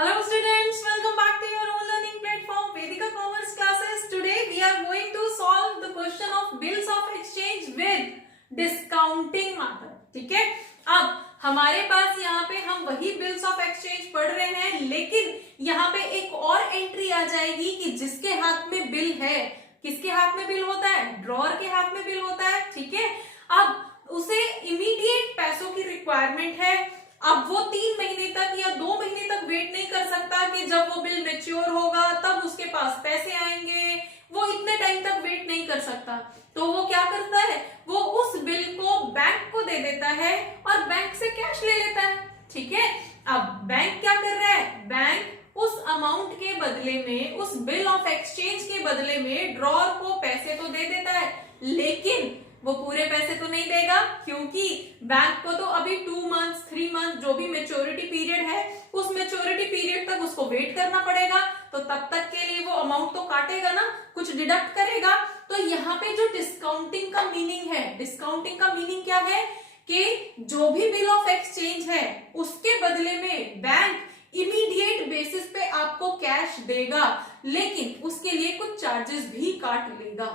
Hello students, welcome back to your own learning platform Vedika Commerce classes. Today we are going to solve the question of bills of exchange with discounting method. ठीक है, अब हमारे पास यहाँ पे हम वही bills of exchange पढ़ रहे हैं, लेकिन यहाँ पे एक और एंट्री आ जाएगी कि जिसके हाथ में बिल है, किसके हाथ में बिल होता है? ड्रॉअर के हाथ में बिल होता है। ठीक है, अब उसे इमीडिएट पैसों की रिक्वायरमेंट है। अब वो 3 महीने तक या 2 महीने तक वेट नहीं कर सकता कि जब वो बिल मैच्योर होगा तब उसके पास पैसे आएंगे। वो इतने टाइम तक वेट नहीं कर सकता, तो वो क्या करता है, वो उस बिल को बैंक को दे देता है और बैंक से कैश ले लेता है। ठीक है, अब बैंक क्या कर रहा है, बैंक उस अमाउंट के बदले में, उस बिल ऑफ एक्सचेंज के बदले में ड्रॉअर को पैसे तो दे देता है, लेकिन वो पूरे पैसे तो नहीं देगा, क्योंकि बैंक को तो अभी 2 मंथ्स 3 मंथ जो भी मेच्योरिटी पीरियड है, उस मेच्योरिटी पीरियड तक उसको वेट करना पड़ेगा। तो तब तक के लिए वो अमाउंट तो काटेगा ना, कुछ डिडक्ट करेगा। तो यहाँ पे जो डिस्काउंटिंग का मीनिंग है, डिस्काउंटिंग का मीनिंग क्या है कि जो भी बिल ऑफ एक्सचेंज है उसके बदले में बैंक इमीडिएट बेसिस पे आपको कैश देगा, लेकिन उसके लिए कुछ चार्जेस भी काट लेगा।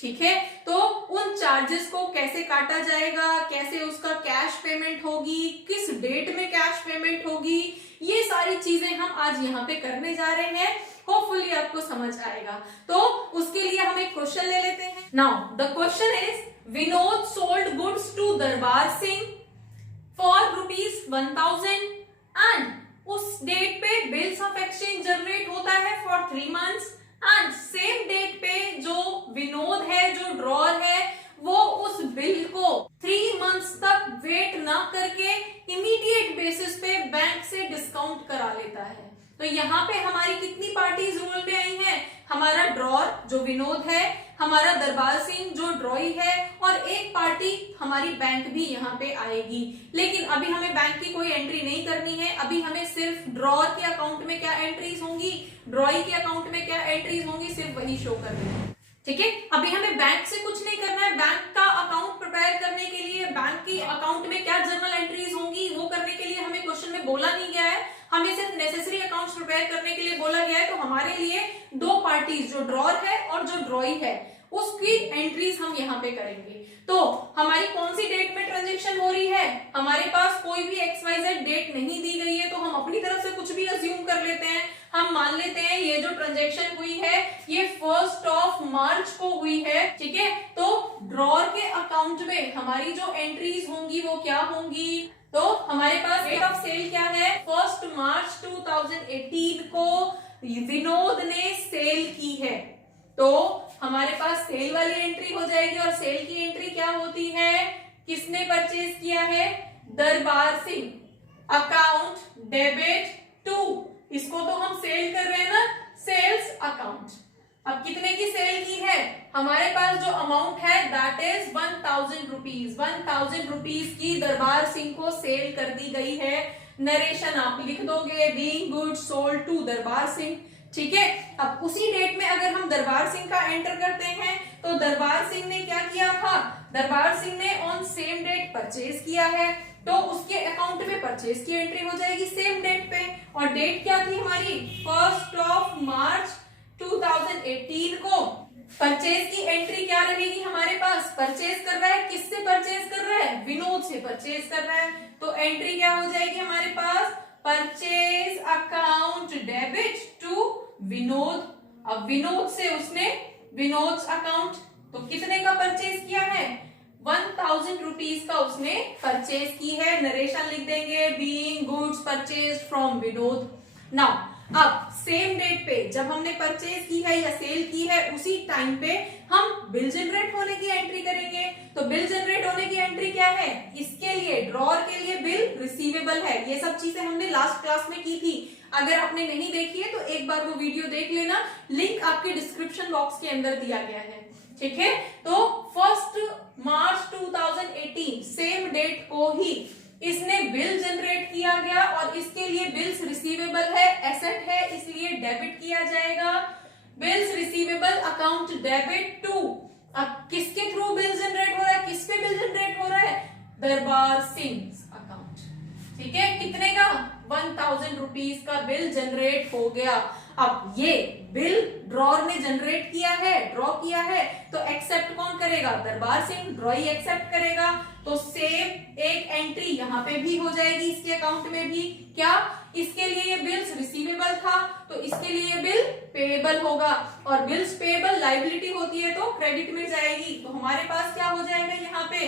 ठीक है, तो उन चार्जेस को कैसे काटा जाएगा, कैसे उसका कैश पेमेंट होगी, किस डेट में कैश पेमेंट होगी, ये सारी चीजें हम आज यहाँ पे करने जा रहे हैं। होपफुली आपको समझ आएगा। तो उसके लिए हम एक क्वेश्चन ले लेते हैं। Now the question is, Vinod sold goods to Darbar Singh for ₹1000 and उस डेट पे बिल्स ऑफ एक्सचेंज जनरेट होता है for 3 months and same date पे जो विनोद है, जो ड्रॉअर है, वो उस बिल को 3 मंथ्स तक वेट ना करके इमीडिएट बेसिस पे बैंक से डिस्काउंट करा लेता है। तो यहाँ पे हमारी कितनी पार्टीज रोल में आई हैं? हमारा ड्रॉअर जो विनोद है, हमारा दरबार सिंह जो ड्रॉई है, और एक पार्टी हमारी बैंक भी यहाँ पे आएगी। लेकिन अभी हमें बैंक की कोई एंट्री नहीं करनी है, अभी हमें सिर्फ ड्रॉअर के अकाउंट में क्या एंट्रीज होंगी, ड्रॉई के अकाउंट में क्या एंट्रीज होंगी, सिर्फ वही शो करनी है। ठीक है, अभी हमें बैंक से कुछ नहीं करना है। बैंक का अकाउंट प्रिपेयर करने के लिए बैंक की अकाउंट में क्या जर्नल एंट्रीज होंगी वो करने के लिए हमें क्वेश्चन में बोला नहीं गया है, हमें सिर्फ नेसेसरी अकाउंट्स प्रिपेयर करने के लिए बोला गया है। तो हमारे लिए 2 पार्टीज, जो ड्रॉअर है और जो ड्रॉई है, उसकी एंट्रीज हम यहाँ पे करेंगे। तो हमारी कौन सी डेट में ट्रांजेक्शन हो रही है, हमारे पास कोई भी XYZ डेट नहीं दी गई है, तो हम अपनी तरफ से कुछ भी अज्यूम कर लेते हैं। हम मान लेते हैं ये जो ट्रांजेक्शन हुई है ये 1 मार्च को हुई है। ठीक है, तो ड्रॉअर के अकाउंट में हमारी जो एंट्रीज होंगी वो क्या होंगी, तो हमारे पास डेट ऑफ सेल क्या है, 1 मार्च 2018 को विनोद ने सेल की है, तो हमारे पास सेल वाली एंट्री हो जाएगी। और सेल की एंट्री क्या होती है, किसने परचेज किया है, दरबार सिंह, अकाउंट डेबिट टू, इसको तो हम सेल कर रहे हैं ना, सेल्स अकाउंट। अब कितने की सेल की है, हमारे पास जो अमाउंट है दैट इज 1000 रुपीज। 1000 रुपीज की दरबार सिंह को सेल कर दी गई है। नरेशन आप लिख दोगे, being goods sold to Darbar Singh. ठीक है, अब उसी डेट में अगर हम दरबार सिंह का एंटर करते हैं, तो दरबार सिंह ने क्या किया था, दरबार सिंह ने ऑन सेम डेट परचेज किया है, तो उसके अकाउंट में परचेज की एंट्री हो जाएगी सेम डेट पे। और डेट क्या थी हमारी, 1 मार्च 2018 को। परचेज की एंट्री क्या रहेगी हमारे पास, परचेज कर रहा है, किससे परचेज कर रहा है, विनोद से परचेज कर रहा है, तो एंट्री क्या हो जाएगी हमारे पास, purchase account debit to Vinod. अब विनोद से उसने विनोद अकाउंट, तो कितने का परचेज किया है, 1000 रुपीज का उसने परचेज की है। नरेशन लिख देंगे, being goods purchase from Vinod. Now अब सेम डेट पे जब हमने परचेज की है या सेल की है, उसी टाइम पे हम बिल जनरेट होने की एंट्री करेंगे। तो बिल जनरेट होने की एंट्री क्या है, इसके लिए ड्रॉअर के लिए बिल रिसीवेबल है। ये सब चीजें हमने लास्ट क्लास में की थी, अगर आपने नहीं देखी है तो एक बार वो वीडियो देख लेना, लिंक आपके डिस्क्रिप्शन बॉक्स के अंदर दिया गया है। ठीक है, तो 1 मार्च 2018 सेम डेट को ही इसने बिल जनरेट किया गया, और इसके लिए बिल्स रिसीवेबल है, एसेट है, इसलिए डेबिट किया जाएगा। Bills receivable account debit to, अब किसके थ्रू बिल जनरेट हो रहा है, किस पे बिल जनरेट हो रहा है, दरबार सिंह अकाउंट। ठीक है, कितने का, 1000 रुपीज का बिल जनरेट हो गया। अब ये बिल ड्रॉर ने जनरेट किया है, ड्रॉ किया है, तो एक्सेप्ट कौन करेगा? दरबार सिंह ड्रॉई एक्सेप्ट करेगा। तो सेम एक एंट्री यहाँ पे भी हो जाएगी इसके अकाउंट में भी। क्या? इसके लिए ये बिल्स रिसीवेबल था, तो इसके लिए ये बिल पेएबल होगा, और बिल्स पेएबल लायबिलिटी होती है तो क्रेडिट में जाएगी। तो हमारे पास क्या हो जाएगा यहाँ पे?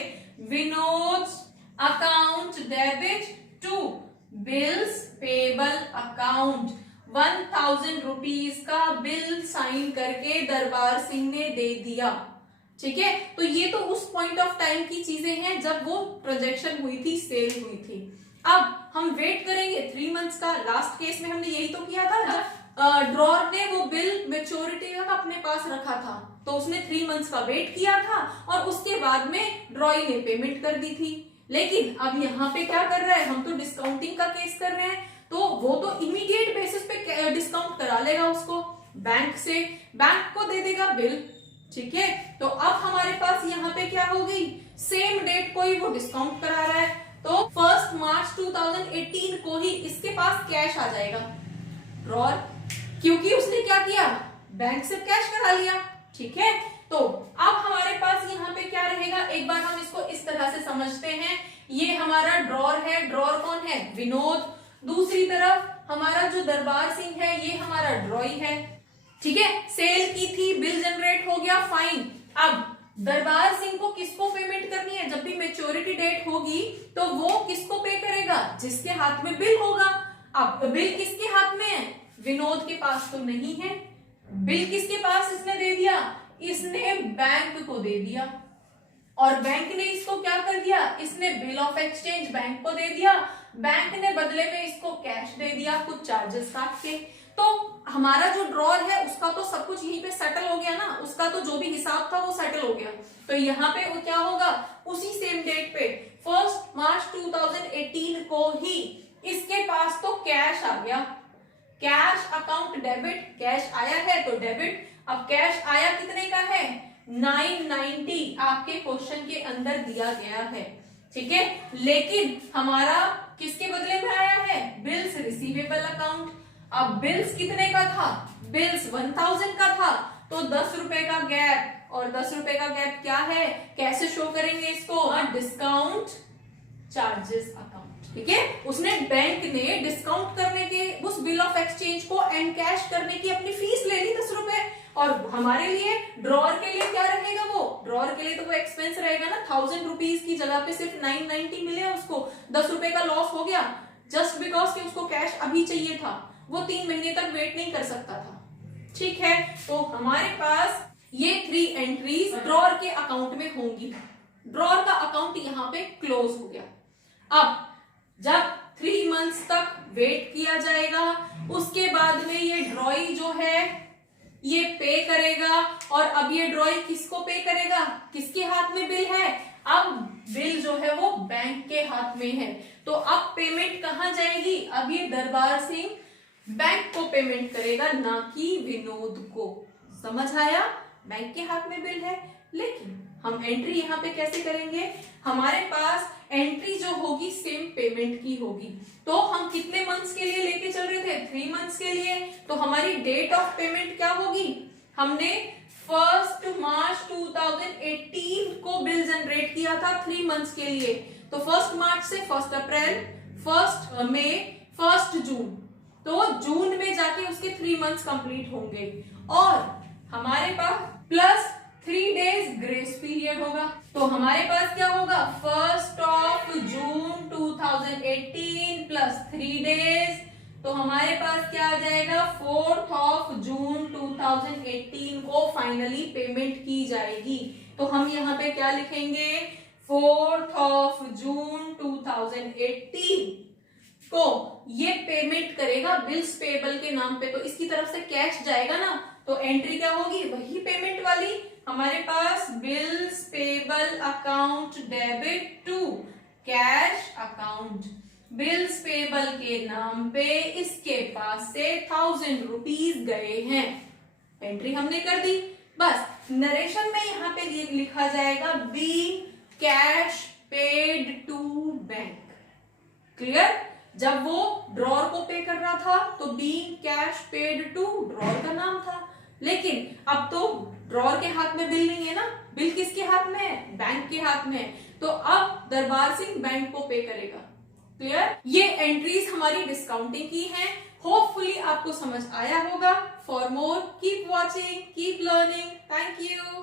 Vinod account debit to bills payable account. 1000 rupees का बिल साइन करके दरबार सिंह ने दे दिया। ठीक है, तो ये तो उस पॉइंट ऑफ टाइम की चीजें हैं जब वो ट्रांजैक्शन हुई थी, सेल हुई थी। अब हम वेट करेंगे 3 मंथ्स का। लास्ट केस में हमने यही तो किया था, जब ड्रॉर ने वो बिल मेच्योरिटी तक अपने पास रखा था, तो उसने 3 मंथ्स का वेट किया था और उसके बाद में ड्रॉई ने पेमेंट कर दी थी। लेकिन अब यहाँ पे क्या कर रहा है? हम तो डिस्काउंटिंग का केस कर रहे हैं, तो वो तो इमीडिएट बेसिस पे डिस्काउंट करा लेगा उसको बैंक से, बैंक को दे देगा बिल। ठीक है, तो अब हमारे पास यहाँ पे क्या हो गई? सेम डेट को ही वो डिस्काउंट करा रहा है, तो 1 मार्च 2018 को ही इसके पास कैश आ जाएगा ड्रॉर, क्योंकि उसने क्या किया? बैंक से कैश करा लिया। ठीक है, तो अब हमारे पास यहाँ पे क्या रहेगा? एक बार हम इसको इस तरह से समझते हैं। ये हमारा ड्रॉर है, ड्रॉर कौन है? विनोद। दूसरी तरफ हमारा जो दरबार सिंह है, ये हमारा ड्रॉई है। ठीक है, सेल की थी, बिल जनरेट हो गया, फाइन। अब दरबार सिंह को किसको पेमेंट करनी है? जब भी मेच्योरिटी डेट होगी तो वो किसको पे करेगा? जिसके हाथ में बिल होगा। अब बिल किसके हाथ में है? विनोद के पास तो नहीं है। बिल किसके पास इसने दे दिया? इसने बैंक को दे दिया, और बैंक ने इसको क्या कर दिया? इसने बिल ऑफ एक्सचेंज बैंक को दे दिया, बैंक ने बदले में इसको कैश दे दिया कुछ चार्जेस काट के। तो हमारा जो ड्रॉर है उसका तो सब कुछ यहीं पे सेटल हो गया ना, उसका तो जो भी हिसाब था वो सेटल हो गया। तो यहाँ पे वो क्या होगा? उसी सेम डेट पे 1 मार्च 2018 को ही इसके पास तो कैश आ गया। कैश अकाउंट डेबिट, कैश आया है तो डेबिट। अब कैश आया कितने का है? 990 आपके क्वेश्चन के अंदर दिया गया है। ठीक है, लेकिन हमारा किसके बदले में आया है? Bills receivable account. अब बिल्स कितने का था? बिल्स 1000 का था, तो 10 रुपए का गैप, और 10 रुपए का गैप क्या है? कैसे शो करेंगे इसको? Discount charges account. ठीक है, उसने बैंक ने डिस्काउंट करने के उस बिल ऑफ एक्सचेंज को एनकैश करने की अपनी फीस ले ली 10 रुपए, और हमारे लिए ड्रॉर के लिए क्या रहेगा? वो ड्रॉर के लिए तो वो एक्सपेंस रहेगा ना। 1000 रुपीज की जगह पे सिर्फ 990 मिले, उसको 10 रुपए का लॉस हो गया, जस्ट बिकॉज कि उसको कैश अभी चाहिए था, वो 3 महीने तक वेट नहीं कर सकता था। ठीक है, तो हमारे पास ये 3 एंट्रीज ड्रॉर के अकाउंट में होंगी। ड्रॉर का अकाउंट यहाँ पे क्लोज हो गया। अब जब 3 मंथ्स तक वेट किया जाएगा, उसके बाद में ये ड्रॉई जो है ये पे करेगा, और अब ये ड्रॉई किसको पे करेगा? किसके हाथ में बिल है? अब बिल जो है वो बैंक के हाथ में है, तो अब पेमेंट कहाँ जाएगी? अब ये दरबार सिंह बैंक को पेमेंट करेगा, ना कि विनोद को। समझ आया? बैंक के हाथ में बिल है, लेकिन हम एंट्री यहाँ पे कैसे करेंगे? हमारे पास एंट्री जो होगी सेम पेमेंट की होगी। तो हम कितने मंथ्स के लिए लेके चल रहे थे? 3 मंथ्स के लिए। तो हमारी डेट ऑफ पेमेंट क्या होगी? हमने 1 मार्च 2018 को बिल जनरेट किया था 3 मंथ्स के लिए, तो 1 मार्च से 1 अप्रैल, 1 मई, 1 जून, तो जून में जाके उसके 3 मंथ्स कंप्लीट होंगे, और हमारे पास प्लस 3 डेज ग्रेस पीरियड होगा। तो हमारे पास क्या होगा? 1 जून 2018 प्लस 3 डेज, तो हमारे पास क्या आ जाएगा? 4 जून 2018 को फाइनली पेमेंट की जाएगी। तो हम यहाँ पे क्या लिखेंगे? 4 जून 2018 को ये पेमेंट करेगा बिल्स पेबल के नाम पे, तो इसकी तरफ से कैश जाएगा ना, तो एंट्री क्या होगी? वही पेमेंट वाली। हमारे पास bills payable account debit to cash account. Bills payable के नाम पे इसके पास से 1000 रुपीज गए हैं, एंट्री हमने कर दी। बस नरेशन में यहाँ पे लिखा जाएगा be cash paid to bank. Clear? जब वो ड्रॉर को पे कर रहा था तो being cash paid to drawer का नाम था, लेकिन अब तो ड्रॉर के हाथ में बिल नहीं है ना, बिल किसके हाथ में है, बैंक के हाथ में है, तो अब दरबार सिंह बैंक को पे करेगा। क्लियर? ये एंट्रीज हमारी डिस्काउंटिंग की हैं। होपफुली आपको समझ आया होगा। For more keep watching, keep learning. Thank you.